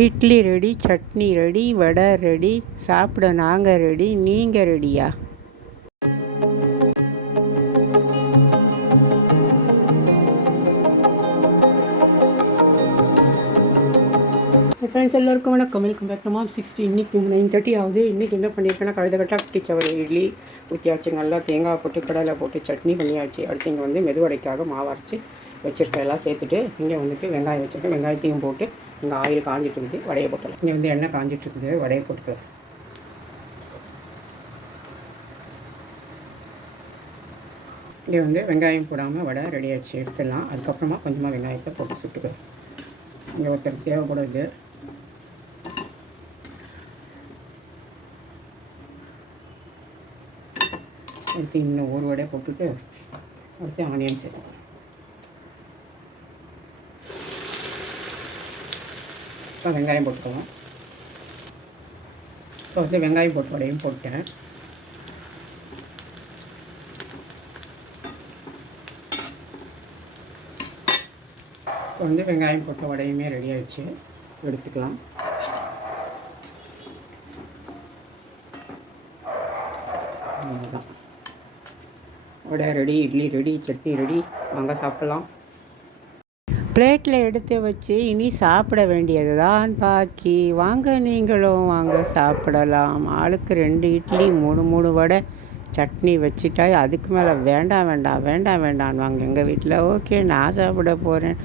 Idli ready chutney ready vada ready சாப்பிட நாங்கள் ready நீங்கள் ரெடியா? ஃப்ரெண்ட்ஸ் எல்லோருக்கும் வணக்கம். Welcome back to mom sixty இன்றைக்கி நைன் தேர்ட்டி ஆகுது. இன்றைக்கி என்ன பண்ணியிருக்கேன்னா கழுத கட்டா குட்டி சவரை இட்லி ஊற்றியாச்சு நல்லா தேங்காய் போட்டு கடலை போட்டு சட்னி பண்ணியாச்சு. அடுத்து இங்கே வந்து மெதுவடைக்காக மாவு அரைச்சி வச்சுருக்கேன் எல்லாம் சேர்த்துட்டு இங்கே வந்துட்டு வெங்காயம் வச்சுருக்கேன். வெங்காயத்தையும் போட்டு இங்கே ஆயில் காஞ்சிட்டு இருக்குது வடையை போட்டலாம் இங்கே வந்து எண்ணெய் காஞ்சிட்டு இருக்குது வடையை போட்டுக்கலாம். இங்கே வந்து வெங்காயம் போடாமல் வடை ரெடி எடுத்துடலாம். அதுக்கப்புறமா கொஞ்சமாக வெங்காயத்தை போட்டு சுட்டுக்கலாம். இங்கே ஒருத்தருக்கு தேவைப்படுது. அடுத்து இன்னும் ஒரு வடை போட்டுட்டு அடுத்து ஆனியன் சேர்த்துக்கலாம். இப்போ வெங்காயம் போட்டுக்கலாம். இப்போ வந்து வெங்காயம் போட்டு வடையும் போட்டேன் இப்போ வந்து வெங்காயம் போட்ட வடையுமே ரெடி ஆயிடுச்சு. எடுத்துக்கலாம். அவ்வளோதான் vada ready idli ready chutney ready. வாங்க சாப்பிட்லாம். பிளேட்டில் எடுத்து வச்சு இனி சாப்பிட வேண்டியது தான் பாக்கி. வாங்க நீங்களும் வாங்க சாப்பிடலாம். ஆளுக்கு ரெண்டு இட்லி மூணு மூணு வடை. சட்னி வச்சுட்டா அதுக்கு மேலே வேண்டாம் வேண்டாம் வேண்டாம் வேண்டான்வாங்க எங்கள் வீட்டில் ஓகே நான் சாப்பிட போகிறேன்.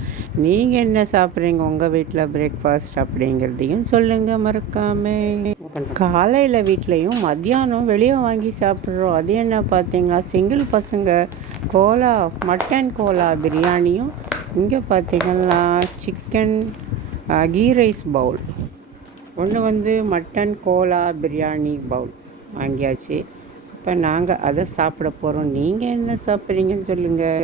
நீங்கள் என்ன சாப்பிட்றீங்க உங்கள் வீட்டில் பிரேக்ஃபாஸ்ட் அப்படிங்கிறதையும் சொல்லுங்கள் மறக்காமல் காலையில் வீட்லேயும் மத்தியானம் வெளியே வாங்கி சாப்பிட்றோம். அது என்ன பார்த்தீங்கன்னா சிங்கிள் பசங்க கோலா மட்டன் கோலா பிரியாணியும் இங்கே பார்த்தீங்கன்னா சிக்கன் கீ ரைஸ் பவுல் ஒன்று வந்து மட்டன் கோலா பிரியாணி பவுல் வாங்கியாச்சு. இப்போ நாங்கள் அதை சாப்பிட போகிறோம் நீங்கள் என்ன சாப்பிட்றீங்கன்னு சொல்லுங்கள்